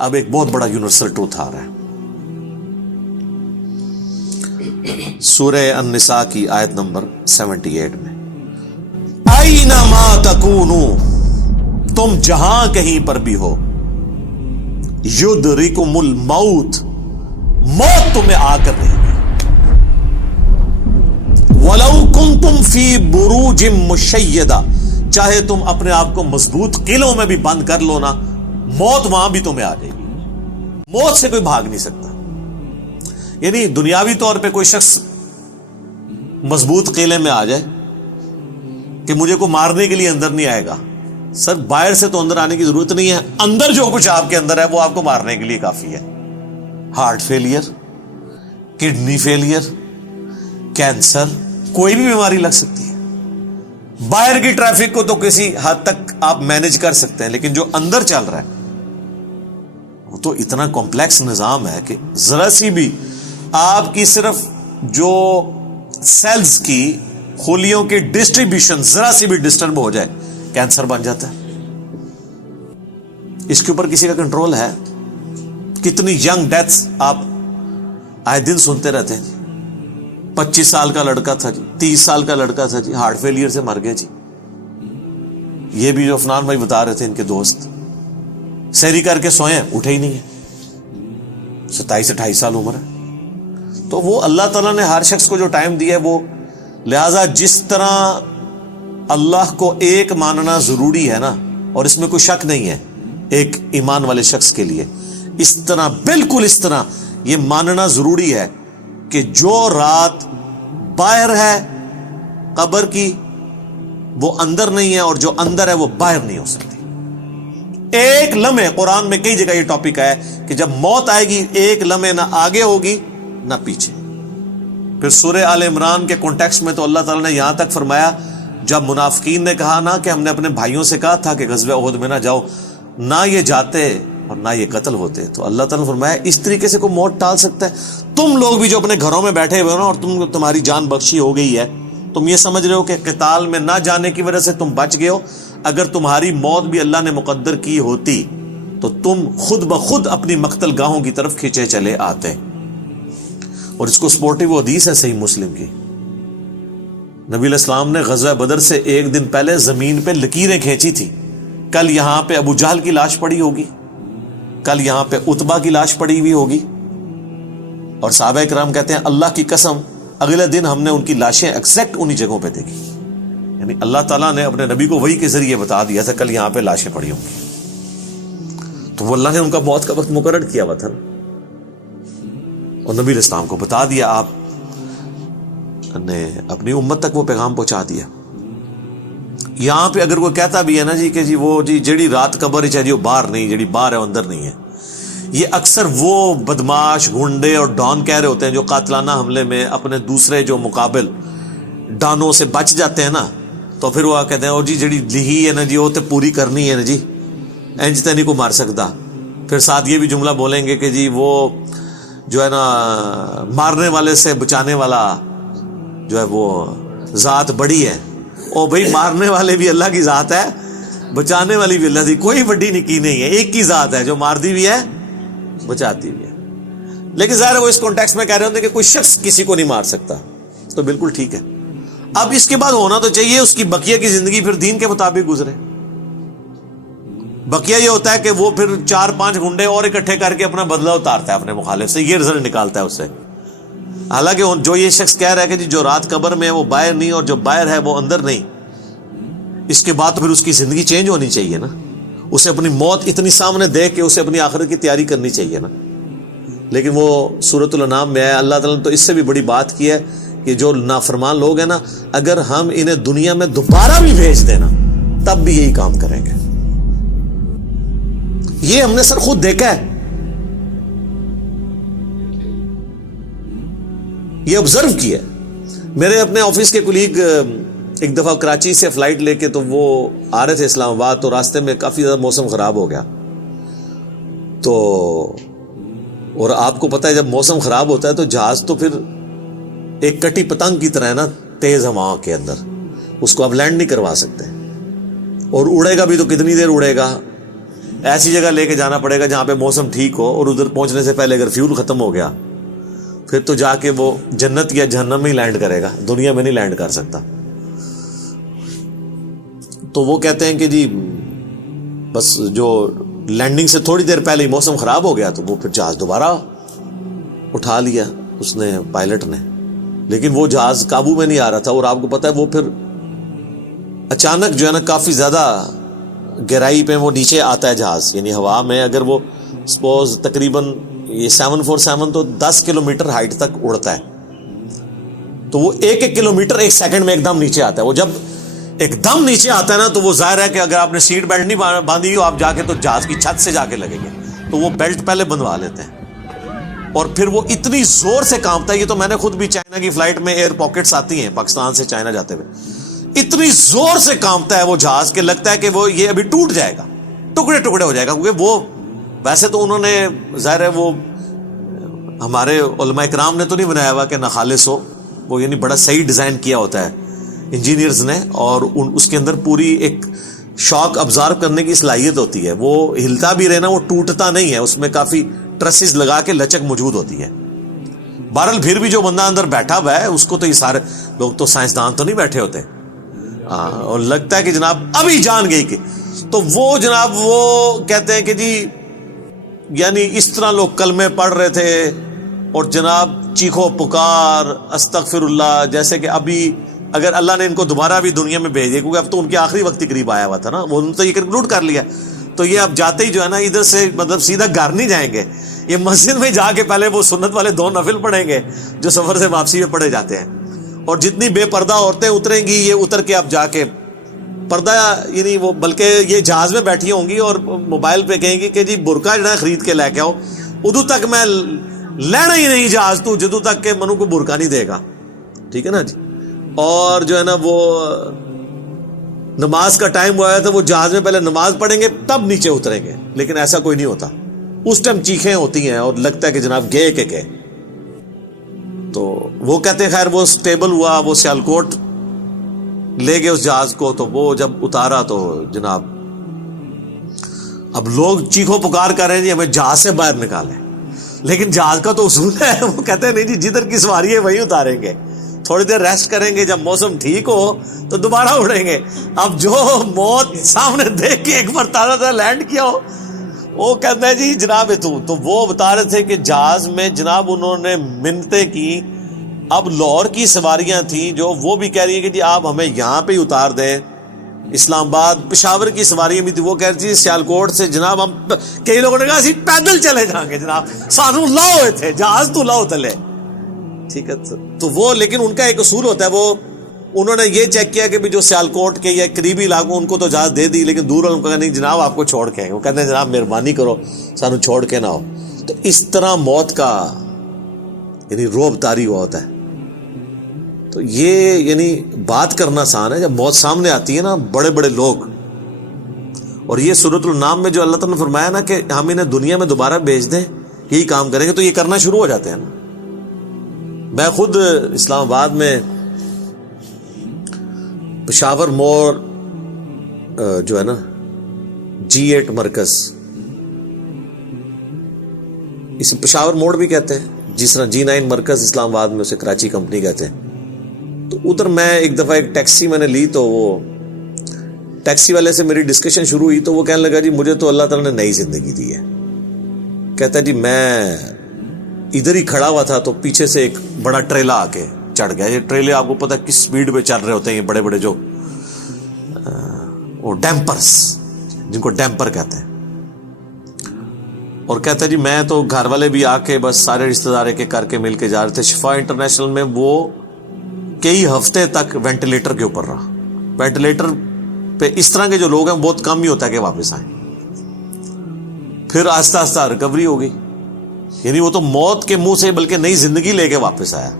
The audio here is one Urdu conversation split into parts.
اب ایک بہت بڑا یونیورسل ٹروتھ آ رہا ہے. سورہ النساء کی آیت نمبر 78 میں، اینما تکونوا، تم جہاں کہیں پر بھی ہو، یدرکم الموت، موت تمہیں آ کر رہے گی. وَلَوْ كُنْتُمْ فِي بُرُوجٍ مُشَيَّدَةٍ، چاہے تم اپنے آپ کو مضبوط قلعوں میں بھی بند کر لو نا، موت وہاں بھی تمہیں آ جائے گی. موت سے کوئی بھاگ نہیں سکتا. یعنی دنیاوی طور پہ کوئی شخص مضبوط قلعے میں آ جائے کہ مجھے کو مارنے کے لیے اندر نہیں آئے گا، سر باہر سے تو اندر آنے کی ضرورت نہیں ہے، اندر جو کچھ آپ کے اندر ہے وہ آپ کو مارنے کے لیے کافی ہے. Heart failure, kidney failure, cancer, کوئی بھی بیماری لگ سکتی ہے. باہر کی ٹریفک کو تو کسی حد تک آپ مینج کر سکتے ہیں، لیکن جو اندر چل رہا ہے وہ تو اتنا کمپلیکس نظام ہے کہ ذرا سی بھی آپ کی صرف جو سیلز کی خلیوں کی ڈسٹریبیوشن ذرا سی بھی ڈسٹرب ہو جائے کینسر بن جاتا ہے. اس کے اوپر کسی کا کنٹرول ہے؟ کتنی ینگ ڈیتھس آپ آئے دن سنتے رہتے ہیں. 25 سال کا لڑکا تھا جی، 30 سال کا لڑکا تھا جی، ہارٹ فیلئر سے مر گیا جی. یہ بھی جو عفنان بھائی بتا رہے تھے، ان کے دوست سحری کر کے سوئے ہیں، اٹھے ہی نہیں ہے، 27-28 سال عمر ہے. تو وہ اللہ تعالیٰ نے ہر شخص کو جو ٹائم دیا ہے وہ، لہذا جس طرح اللہ کو ایک ماننا ضروری ہے نا، اور اس میں کوئی شک نہیں ہے ایک ایمان والے شخص کے لیے، اس طرح بالکل اس طرح یہ ماننا ضروری ہے کہ جو رات باہر ہے قبر کی وہ اندر نہیں ہے، اور جو اندر ہے وہ باہر نہیں ہو سکتی. ایک لمحے، قرآن میں کئی جگہ یہ ٹاپک ہے کہ جب موت آئے گی ایک لمحے نہ آگے ہوگی نہ پیچھے. پھر سورہ آل عمران کے کانٹیکسٹ میں تو اللہ تعالیٰ نے یہاں تک فرمایا، جب منافقین نے کہا نا کہ ہم نے اپنے بھائیوں سے کہا تھا کہ غزوہ احد میں نہ جاؤ، نہ یہ جاتے اور نہ یہ قتل ہوتے، تو اللہ تعالیٰ نے فرمایا اس طریقے سے کوئی موت ٹال سکتا ہے؟ تم لوگ بھی جو اپنے گھروں میں بیٹھے ہوئے ہو نا، اور تمہاری جان بخشی ہو گئی ہے، تم یہ سمجھ رہے ہو کہ قتال میں نہ جانے کی وجہ سے تم بچ گئے ہو. اگر تمہاری موت بھی اللہ نے مقدر کی ہوتی تو تم خود بخود اپنی مقتل گاہوں کی طرف کھینچے چلے آتے. اور اس کو سپورٹیو حدیث ہے صحیح مسلم کی، نبی علیہ السلام نے غزوہ بدر سے ایک دن پہلے زمین پہ لکیریں کھینچی تھی. کل یہاں پہ ابو جہل کی لاش پڑی ہوگی، کل یہاں پہ عتبہ کی لاش پڑی ہوئی ہوگی، اور صحابہ کرام کہتے ہیں اللہ کی قسم اگلے دن ہم نے ان کی لاشیں ایگزیکٹ انہی جگہوں پہ دیکھی. یعنی اللہ تعالیٰ نے اپنے نبی کو وحی کے ذریعے بتا دیا تھا کل یہاں پہ لاشیں پڑی ہوں گی. تو وہ اللہ نے ان کا موت کا وقت مقرر کیا ہوا تھا، اور نبی علیہ السلام کو بتا دیا، آپ نے اپنی امت تک وہ پیغام پہنچا دیا. یہاں پہ اگر کوئی کہتا بھی ہے نا جی کہ جی وہ جی جڑی رات قبر چاہے جی وہ باہر نہیں، جڑی باہر ہے وہ اندر نہیں ہے، یہ اکثر وہ بدماش گنڈے اور ڈان کہہ رہے ہوتے ہیں جو قاتلانہ حملے میں اپنے دوسرے جو مقابل ڈانوں سے بچ جاتے ہیں نا، تو پھر وہ کہتے ہیں اور جی جڑی لہی ہے نا جی وہ تے پوری کرنی ہے نا جی، انج تے نہیں کو مار سکتا. پھر ساتھ یہ بھی جملہ بولیں گے کہ جی وہ جو ہے نا مارنے والے سے بچانے والا جو ہے وہ ذات بڑی ہے. او بھائی مارنے والے بھی اللہ کی ذات ہے، بچانے والی بھی اللہ کی، کوئی بڑی نکی نہیں ہے، ایک کی ذات ہے جو مارتی بھی ہے بچاتی بھی ہے. لیکن ظاہر ہے وہ اس کانٹیکسٹ میں کہہ رہے ہوتے ہیں کہ کوئی شخص کسی کو نہیں مار سکتا، تو بالکل ٹھیک ہے. اب اس کے بعد ہونا تو چاہیے اس کی بقیہ کی زندگی پھر دین کے مطابق گزرے. بقیہ یہ ہوتا ہے کہ وہ پھر 4-5 گنڈے اور اکٹھے کر کے اپنا بدلہ اتارتا ہے اپنے مخالف سے، یہ رزلٹ نکالتا ہے اس سے. حالانکہ جو یہ شخص کہہ رہا ہے کہ جی جو رات قبر میں ہے وہ باہر نہیں اور جو باہر ہے وہ اندر نہیں، اس کے بعد تو پھر اس کی زندگی چینج ہونی چاہیے نا، اسے اپنی موت اتنی سامنے دیکھ کے اسے اپنی آخرت کی تیاری کرنی چاہیے نا. لیکن وہ سورۃ الانعام میں ہے، اللہ تعالیٰ نے تو اس سے بھی بڑی بات کی ہے کہ جو نافرمان لوگ ہیں نا، اگر ہم انہیں دنیا میں دوبارہ بھی بھیج دینا تب بھی یہی کام کریں گے. یہ ہم نے سر خود دیکھا ہے، یہ آبزرو کیا. میرے اپنے آفس کے کولیگ ایک دفعہ کراچی سے فلائٹ لے کے تو وہ آ رہے تھے اسلام آباد، تو راستے میں کافی زیادہ موسم خراب ہو گیا. تو اور آپ کو پتہ ہے جب موسم خراب ہوتا ہے تو جہاز تو پھر ایک کٹی پتنگ کی طرح ہے نا، تیز ہوا کے اندر اس کو آپ لینڈ نہیں کروا سکتے، اور اڑے گا بھی تو کتنی دیر اڑے گا، ایسی جگہ لے کے جانا پڑے گا جہاں پہ موسم ٹھیک ہو، اور ادھر پہنچنے سے پہلے اگر فیول ختم ہو گیا پھر تو جا کے وہ جنت یا جہنم میں ہی لینڈ کرے گا، دنیا میں نہیں لینڈ کر سکتا۔ تو وہ کہتے ہیں کہ جی بس جو لینڈنگ سے تھوڑی دیر پہلے ہی موسم خراب ہو گیا تو وہ پھر جہاز دوبارہ اٹھا لیا اس نے، پائلٹ نے، لیکن وہ جہاز قابو میں نہیں آ رہا تھا، اور آپ کو پتا ہے وہ پھر اچانک جو ہے نا کافی زیادہ گہرائی پہ وہ نیچے آتا ہے جہاز، یعنی ہوا میں اگر وہ سپوز تقریباً یہ 747 تو 10 کلومیٹر ہائٹ تک اڑتا ہے، تو وہ ایک کلومیٹر ایک سیکنڈ میں ایک دم نیچے آتا ہے۔ وہ جب ایک دم نیچے آتا ہے نا تو وہ ظاہر ہے کہ اگر آپ نے سیٹ بیلٹ نہیں باندھی ہو آپ جا کے تو جہاز کی چھت سے جا کے لگیں گے، تو وہ بیلٹ پہلے بندھوا لیتے ہیں، اور پھر وہ اتنی زور سے کانپتا ہے۔ یہ تو میں نے خود بھی چائنا کی فلائٹ میں ایئر پاکٹس آتی ہیں پاکستان سے چائنا جاتے ہوئے، اتنی زور سے کانپتا ہے وہ جہاز کہ لگتا ہے کہ وہ یہ ابھی ٹوٹ جائے گا، ٹکڑے ٹکڑے ہو جائے گا، کیونکہ وہ ویسے تو انہوں نے ظاہر ہے وہ ہمارے علماء کرام نے تو نہیں بنایا ہوا کہ ناخالص ہو، وہ یعنی بڑا صحیح ڈیزائن کیا ہوتا ہے انجینئرز نے، اور اس کے اندر پوری ایک شاک ابزارو کرنے کی صلاحیت ہوتی ہے، وہ ہلتا بھی رہنا، وہ ٹوٹتا نہیں ہے، اس میں کافی ٹرسز لگا کے لچک موجود ہوتی ہے۔ بہرحال پھر بھی جو بندہ اندر بیٹھا ہوا ہے اس کو تو یہ سارے لوگ تو سائنسدان تو نہیں بیٹھے ہوتے، اور لگتا ہے کہ جناب ابھی جان گئی کہ، تو وہ جناب وہ کہتے ہیں کہ جی یعنی اس طرح لوگ کلمے پڑھ رہے تھے اور جناب چیخو پکار استغفر اللہ، جیسے کہ ابھی اگر اللہ نے ان کو دوبارہ بھی دنیا میں بھیج دیا، کیونکہ اب تو ان کے آخری وقت کے قریب آیا ہوا تھا نا، وہ تو یہ کنکلوڈ کر لیا، تو یہ اب جاتے ہی جو ہے نا ادھر سے مطلب سیدھا گھر نہیں جائیں گے، یہ مسجد میں جا کے پہلے وہ سنت والے 2 نفل پڑھیں گے جو سفر سے واپسی میں پڑھے جاتے ہیں، اور جتنی بے پردہ عورتیں اتریں گی یہ اتر کے اب جا کے پردہ، یعنی وہ بلکہ یہ جہاز میں بیٹھی ہوں گی اور موبائل پہ کہیں گی کہ جی برقع جو ہے خرید کے لے کے آؤ، ادو تک میں لینا ہی نہیں جہاز تو جدو تک کہ منو کو برقع نہیں دے گا، ٹھیک ہے نا جی۔ اور جو ہے نا وہ نماز کا ٹائم ہوا ہے تو وہ جہاز میں پہلے نماز پڑھیں گے تب نیچے اتریں گے، لیکن ایسا کوئی نہیں ہوتا، اس ٹائم چیخیں ہوتی ہیں اور لگتا ہے کہ جناب گئے کہ گئے۔ تو وہ کہتے ہیں خیر وہ سٹیبل ہوا، وہ سیالکوٹ لے گئے اس جہاز کو، تو وہ جب اتارا تو جناب اب لوگ چیخو پکار کر رہے ہیں جی ہمیں جہاز سے باہر نکالیں، لیکن جہاز کا تو اصول ہے، وہ کہتے ہیں نہیں جی جدھر کی سواری ہے وہیں اتاریں گے، تھوڑی دیر ریسٹ کریں گے، جب موسم ٹھیک ہو تو دوبارہ اڑیں گے۔ اب جو موت سامنے دیکھ کے ایک بار تازہ لینڈ کیا ہو، وہ کہتے ہیں جی جناب تو وہ بتا رہے تھے کہ جہاز میں جناب انہوں نے منتیں کی، اب لاہور کی سواریاں تھیں جو وہ بھی کہہ رہی ہیں کہ جی آپ ہمیں یہاں پہ ہی اتار دیں، اسلام آباد پشاور کی سواریاں بھی تھی، وہ کہہ رہی تھی سیالکوٹ سے جناب ہم، کئی لوگوں نے کہا اسی پیدل چلے جائیں گے جناب، سانو لاؤ ہوئے تھے جہاز تو لاؤ تلے، ٹھیک ہے۔ تو وہ لیکن ان کا ایک اصول ہوتا ہے، وہ انہوں نے یہ چیک کیا کہ بھی جو سیالکوٹ کے یا قریبی علاقوں ان کو تو اجازت دے دی، لیکن دور والوں کو کہا نہیں جناب آپ کو چھوڑ کے آئیں، وہ کہتے ہیں جناب مہربانی کرو سانو چھوڑ کے نہ ہو۔ تو اس طرح موت کا یعنی روب طاری ہوا ہوتا ہے۔ تو یہ یعنی بات کرنا آسان ہے، جب موت سامنے آتی ہے نا بڑے بڑے لوگ، اور یہ سورۃ النام میں جو اللہ تعالیٰ نے فرمایا نا کہ ہم انہیں دنیا میں دوبارہ بھیج دیں یہی کام کریں گے، تو یہ کرنا شروع ہو جاتے ہیں نا۔ میں خود اسلام آباد میں پشاور موڑ جو ہے نا G8 مرکز، اسے پشاور موڑ بھی کہتے ہیں، جس طرح G9 مرکز اسلام آباد میں اسے کراچی کمپنی کہتے ہیں، تو ادھر میں ایک دفعہ ایک ٹیکسی میں نے لی، تو وہ ٹیکسی والے سے میری ڈسکشن شروع ہوئی، تو وہ کہنے لگا جی مجھے تو اللہ تعالیٰ نے نئی زندگی دی ہے، کہتا ہے جی میں ادھر ہی کھڑا ہوا تھا تو پیچھے سے ایک بڑا ٹریلا آ کے چڑھ گیا، یہ ٹریلے آپ کو پتا کس سپیڈ پہ چل رہے ہوتے ہیں، یہ بڑے بڑے جو وہ ڈیمپرز جن کو ڈیمپر کہتے ہیں، اور کہتا ہے جی میں تو گھر والے بھی آ کے بس سارے رشتہ دار کے کر کے مل کے جا رہے تھے، شفا انٹرنیشنل میں وہ کئی ہفتے تک وینٹیلیٹر کے اوپر رہا، وینٹیلیٹر پہ اس طرح کے جو لوگ ہیں بہت کم ہی ہوتا ہے کہ واپس آئیں، پھر آہستہ آہستہ ریکوری ہو گئی، یعنی وہ تو موت کے منہ سے بلکہ نئی زندگی لے کے واپس آیا۔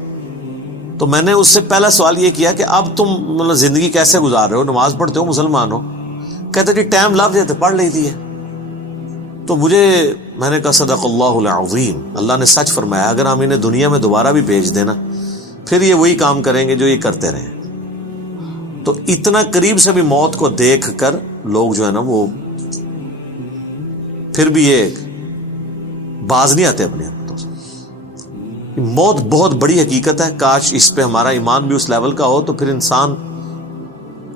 تو میں نے اس سے پہلا سوال یہ کیا کہ اب تم مطلب زندگی کیسے گزار رہے ہو، نماز پڑھتے ہو، مسلمان ہو؟ کہتے جی ٹائم لفظ ہے تو پڑھ لیتی ہے۔ تو میں نے کہا صدق اللہ العظیم، اللہ نے سچ فرمایا، اگر ہم انہیں دنیا میں دوبارہ بھی بھیج دینا پھر یہ وہی کام کریں گے جو یہ کرتے رہے۔ تو اتنا قریب سے بھی موت کو دیکھ کر لوگ جو ہے نا وہ پھر بھی یہ باز نہیں آتے اپنے حرکتوں سے. موت بہت بڑی حقیقت ہے. کاش اس پہ ہمارا ایمان بھی اس لیول کا ہو تو پھر انسان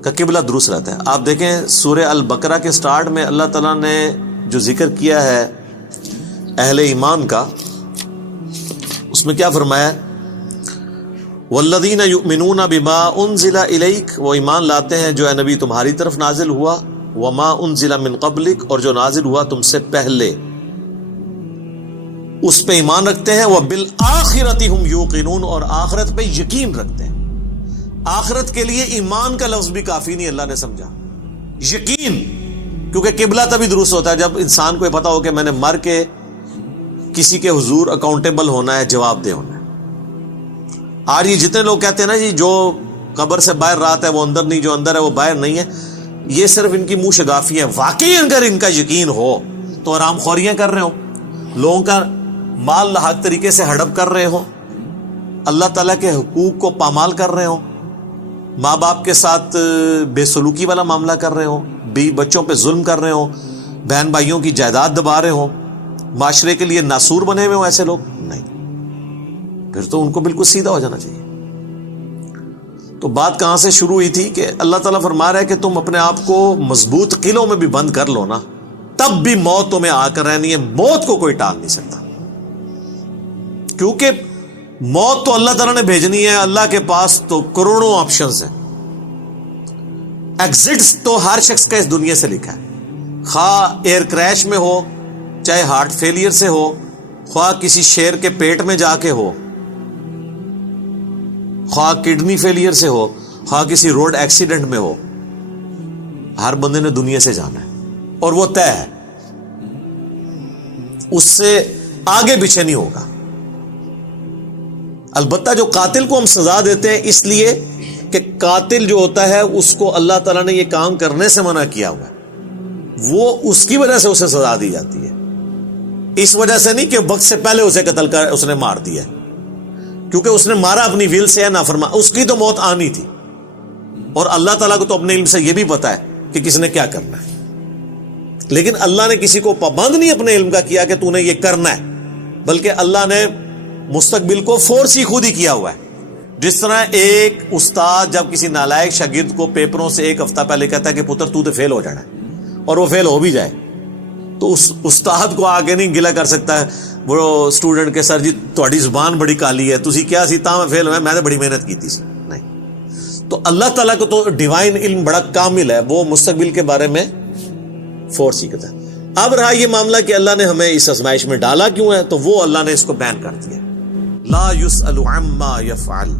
کا قبلہ درست رہتا ہے. آپ دیکھیں سورہ البقرہ کے سٹارٹ میں اللہ تعالیٰ نے جو ذکر کیا ہے اہل ایمان کا, اس میں کیا فرمایا؟ والذین یؤمنون بما انزل الیک, وہ ایمان لاتے ہیں جو اے نبی تمہاری طرف نازل ہوا, وما انزل من قبلک, اور جو نازل ہوا تم سے پہلے, اس پہ ایمان رکھتے ہیں. وبالآخرۃ ہم یوقنون, اور آخرت پہ یقین رکھتے ہیں. آخرت کے لیے ایمان کا لفظ بھی کافی نہیں, اللہ نے سمجھا یقین, کیونکہ قبلہ تبھی درست ہوتا ہے جب انسان کو یہ پتا ہو کہ میں نے مر کے کسی کے حضور اکاؤنٹیبل ہونا ہے, جواب دہ ہونا ہے. آج یہ جتنے لوگ کہتے ہیں نا جی جو قبر سے باہر رات ہے وہ اندر نہیں, جو اندر ہے وہ باہر نہیں ہے, یہ صرف ان کی منہ شگافی ہے. واقعی اگر ان کا یقین ہو تو حرام خوریاں کر رہے ہو, لوگوں کا مال لاحق طریقے سے ہڑپ کر رہے ہو, اللہ تعالیٰ کے حقوق کو پامال کر رہے ہو, ماں باپ کے ساتھ بے سلوکی والا معاملہ کر رہے ہو, بیوی بچوں پہ ظلم کر رہے ہو, بہن بھائیوں کی جائیداد دبا رہے ہو, معاشرے کے لیے ناسور بنے ہوئے ہو, ایسے لوگ نہیں, پھر تو ان کو بالکل سیدھا ہو جانا چاہیے. تو بات کہاں سے شروع ہوئی تھی کہ اللہ تعالیٰ فرما رہا ہے کہ تم اپنے آپ کو مضبوط قلعوں میں بھی بند کر لو نا, تب بھی موت تمہیں آ کر رہنی ہے. موت کو کوئی ٹال نہیں سکتا, کیونکہ موت تو اللہ تعالیٰ نے بھیجنی ہے. اللہ کے پاس تو کروڑوں آپشنز ہیں. ایگزٹس تو ہر شخص کا اس دنیا سے لکھا ہے, خواہ ایئر کریش میں ہو, چاہے ہارٹ فیلئر سے ہو, خواہ کسی شیر کے پیٹ میں جا کے ہو, خواہ کڈنی فیلئر سے ہو, خواہ کسی روڈ ایکسیڈنٹ میں ہو, ہر بندے نے دنیا سے جانا ہے اور وہ طے ہے, اس سے آگے پیچھے نہیں ہوگا. البتہ جو قاتل کو ہم سزا دیتے ہیں اس لیے کہ قاتل جو ہوتا ہے اس کو اللہ تعالیٰ نے یہ کام کرنے سے منع کیا ہوا ہے, وہ اس کی وجہ سے اسے سزا دی جاتی ہے. اس وجہ سے نہیں کہ وقت سے پہلے اسے قتل کر اس نے مار دیا, کیونکہ اس نے مارا اپنی ویل سے ہے, نافرمان, اس کی تو موت آنی تھی. اور اللہ تعالیٰ کو تو اپنے علم سے یہ بھی پتا ہے کہ کس نے کیا کرنا ہے, لیکن اللہ نے کسی کو پابند نہیں اپنے علم کا کیا کہ تو نے یہ کرنا ہے, بلکہ اللہ نے مستقبل کو فورس ہی خود ہی کیا ہوا ہے. جس طرح ایک استاد جب کسی نالائق شاگرد کو پیپروں سے ایک ہفتہ پہلے کہتا ہے کہ پتر تو فیل ہو جانا ہے, اور وہ فیل ہو بھی جائے, تو اس استاد کو آگے نہیں گلا کر سکتا ہے وہ اسٹوڈنٹ کے, سر جی تہاڈی زبان بڑی کالی ہے, تسی کیا سی تاں میں فیل ہویا, میں نے بڑی محنت کی تھی. نہیں, تو اللہ تعالیٰ کو تو ڈیوائن علم بڑا کامل ہے, وہ مستقبل کے بارے میں فورس ہی کرتا ہے. اب رہا یہ معاملہ کہ اللہ نے ہمیں اس آزمائش میں ڈالا کیوں ہے, تو وہ اللہ نے اس کو بیان کر دیا. لا یسأل عما یفعل,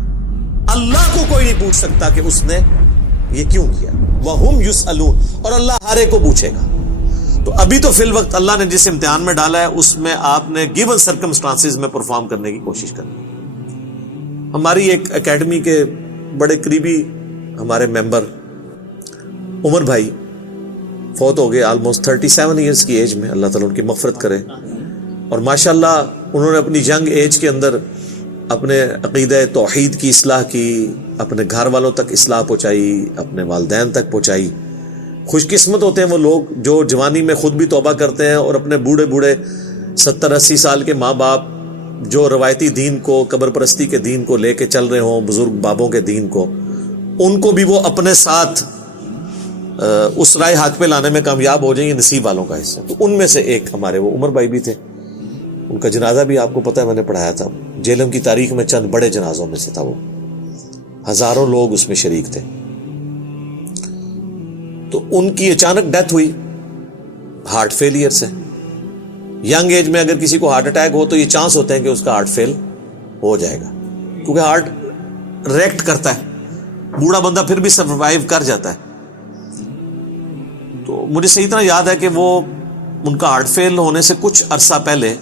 اللہ کو کوئی نہیں پوچھ سکتا کہ اس نے یہ کیوں کیا. وہم یسألون, اور اللہ ہر ایک کو پوچھے گا. تو ابھی تو فی الوقت اللہ نے جس امتحان میں ڈالا ہے اس میں آپ نے گیون سرکمسٹانسز میں پرفارم کرنے کی کوشش کرنی. ہماری ایک اکیڈمی کے بڑے قریبی ہمارے ممبر عمر بھائی فوت ہو گئے آلموسٹ 37 ایئرس کی ایج میں, اللہ تعالیٰ ان کی مغفرت کرے. اور ماشاءاللہ انہوں نے اپنی ینگ ایج کے اندر اپنے عقیدہ توحید کی اصلاح کی, اپنے گھر والوں تک اصلاح پہنچائی, اپنے والدین تک پہنچائی. خوش قسمت ہوتے ہیں وہ لوگ جو جوانی میں خود بھی توبہ کرتے ہیں اور اپنے بوڑھے 70-80 سال کے ماں باپ جو روایتی دین کو, قبر پرستی کے دین کو لے کے چل رہے ہوں, بزرگ بابوں کے دین کو, ان کو بھی وہ اپنے ساتھ اس رائے حق پہ لانے میں کامیاب ہو جائیں. یہ نصیب والوں کا حصہ. تو ان میں سے ایک ہمارے وہ عمر بھائی بھی تھے, ان کا جنازہ بھی آپ کو پتہ ہے میں نے پڑھایا تھا. جیلم کی تاریخ میں چند بڑے جنازوں میں سے تھا, وہ ہزاروں لوگ اس میں شریک تھے. تو ان کی اچانک ڈیتھ ہوئی ہارٹ فیلئر سے. ینگ ایج میں اگر کسی کو ہارٹ اٹیک ہو تو یہ چانس ہوتے ہیں کہ اس کا ہارٹ فیل ہو جائے گا, کیونکہ ہارٹ ریئیکٹ کرتا ہے. بوڑھا بندہ پھر بھی سروائیو کر جاتا ہے. تو مجھے صحیح طرح یاد ہے کہ وہ ان کا ہارٹ فیل ہونے سے کچھ عرصہ پہلے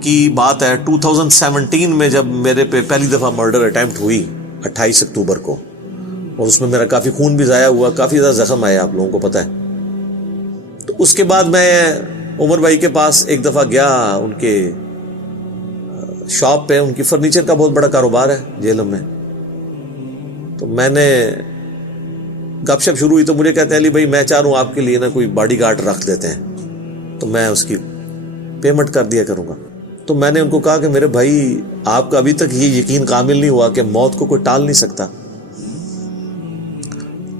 کی بات ہے, 2017 میں جب میرے پہ پہلی دفعہ مرڈر اٹیمپٹ ہوئی 28 اکتوبر کو, اور اس میں میرا کافی خون بھی ضائع ہوا, کافی زیادہ زخم آیا, آپ لوگوں کو پتہ ہے. تو اس کے بعد میں عمر بھائی کے پاس ایک دفعہ گیا, ان کے شاپ پہ, ان کی فرنیچر کا بہت بڑا کاروبار ہے جیلم میں. تو میں نے گپ شپ شروع ہوئی تو مجھے کہتے ہیں علی بھائی میں چاہ رہا ہوں آپ کے لیے نا کوئی باڈی گارڈ رکھ دیتے ہیں. تو میں اس کی پیمنٹ کر دیا کروں گا. تو میں نے ان کو کہا کہ میرے بھائی آپ کا ابھی تک یہ یقین کامل نہیں ہوا کہ موت کو کوئی ٹال نہیں سکتا.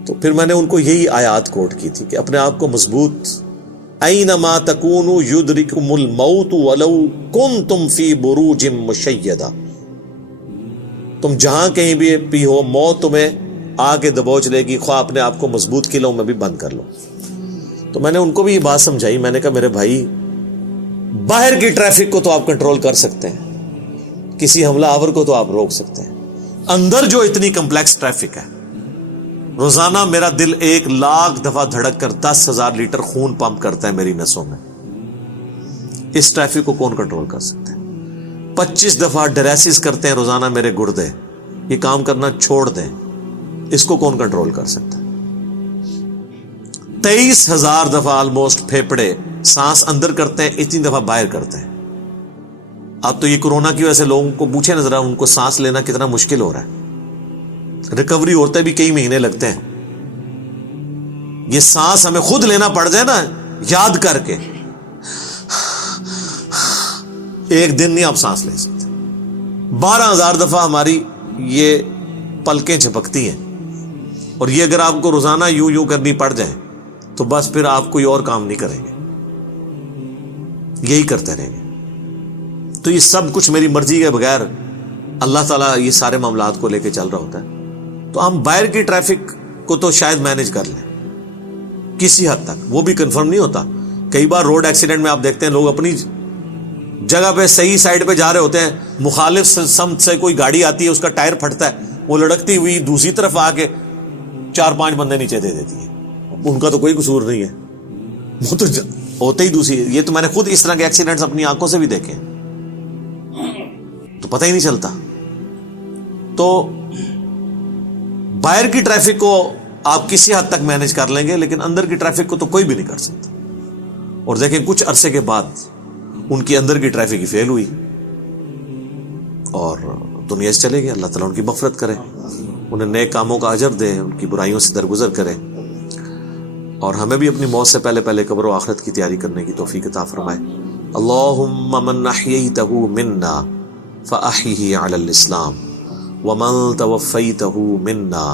تو پھر میں نے ان کو یہی آیات کوٹ کی تھی کہ اپنے آپ کو مضبوط، اینما تکونوا یدرککم الموت ولو کنتم فی بروج مشیدہ، تم جہاں کہیں بھی ہو موت تمہیں آ کے دبوچ لے گی، خواہ اپنے آپ کو مضبوط قلعوں میں بھی بند کر لو. تو میں نے ان کو بھی یہ بات سمجھائی. میں نے کہا میرے بھائی باہر کی ٹریفک کو تو آپ کنٹرول کر سکتے ہیں، کسی حملہ آور کو تو آپ روک سکتے ہیں، اندر جو اتنی کمپلیکس ٹریفک ہے، روزانہ میرا دل 1,00,000 دفعہ دھڑک کر 10,000 لیٹر خون پمپ کرتا ہے میری نسوں میں، اس ٹریفک کو کون کنٹرول کر سکتا ہے؟ 25 دفعہ ڈریسز کرتے ہیں روزانہ میرے گردے، یہ کام کرنا چھوڑ دیں، اس کو کون کنٹرول کر سکتا ہے؟ 23,000 دفعہ آلموسٹ پھیپڑے سانس اندر کرتے ہیں، اتنی دفعہ باہر کرتے ہیں. اب تو یہ کورونا کی وجہ سے لوگوں کو پوچھے نظر ان کو سانس لینا کتنا مشکل ہو رہا ہے، ریکوری ہوتے بھی کئی مہینے لگتے ہیں. یہ سانس ہمیں خود لینا پڑ جائے نا یاد کر کے، ایک دن نہیں آپ سانس لے سکتے. 12,000 دفعہ ہماری یہ پلکیں جھپکتی ہیں، اور یہ اگر آپ کو روزانہ یوں کرنی پڑ جائے تو بس پھر آپ کوئی اور کام نہیں کریں گے، یہی کرتے رہیں گے. تو یہ سب کچھ میری مرضی کے بغیر اللہ تعالیٰ یہ سارے معاملات کو لے کے چل رہا ہوتا ہے. تو ہم باہر کی ٹریفک کو تو شاید مینج کر لیں کسی حد تک، وہ بھی کنفرم نہیں ہوتا. کئی بار روڈ ایکسیڈنٹ میں آپ دیکھتے ہیں لوگ اپنی جگہ پہ صحیح سائڈ پہ جا رہے ہوتے ہیں، مخالف سمت سے کوئی گاڑی آتی ہے، اس کا ٹائر پھٹتا ہے، وہ لڑکتی ہوئی دوسری طرف آ کے 4-5 بندے نیچے دے دیتی ہے. ان کا تو کوئی قصور نہیں ہے، وہ تو ہوتے ہی دوسری. یہ تو میں نے خود اس طرح کے ایکسیڈنٹس اپنی آنکھوں سے بھی دیکھے ہیں، تو پتہ ہی نہیں چلتا. تو باہر کی ٹریفک کو آپ کسی حد تک مینج کر لیں گے، لیکن اندر کی ٹریفک کو تو کوئی بھی نہیں کر سکتا. اور دیکھیں کچھ عرصے کے بعد ان کی اندر کی ٹریفک ہی فیل ہوئی اور دنیا سے چلے گئے. اللہ تعالیٰ ان کی مغفرت کرے، انہیں نیک کاموں کا اجر دے، ان کی برائیوں سے درگزر کرے، اور ہمیں بھی اپنی موت سے پہلے قبر و آخرت کی تیاری کرنے کی توفیق عطا فرمائے. اللہم من احییتہ منا فاحیہ علی الاسلام ومن توفیتہ منا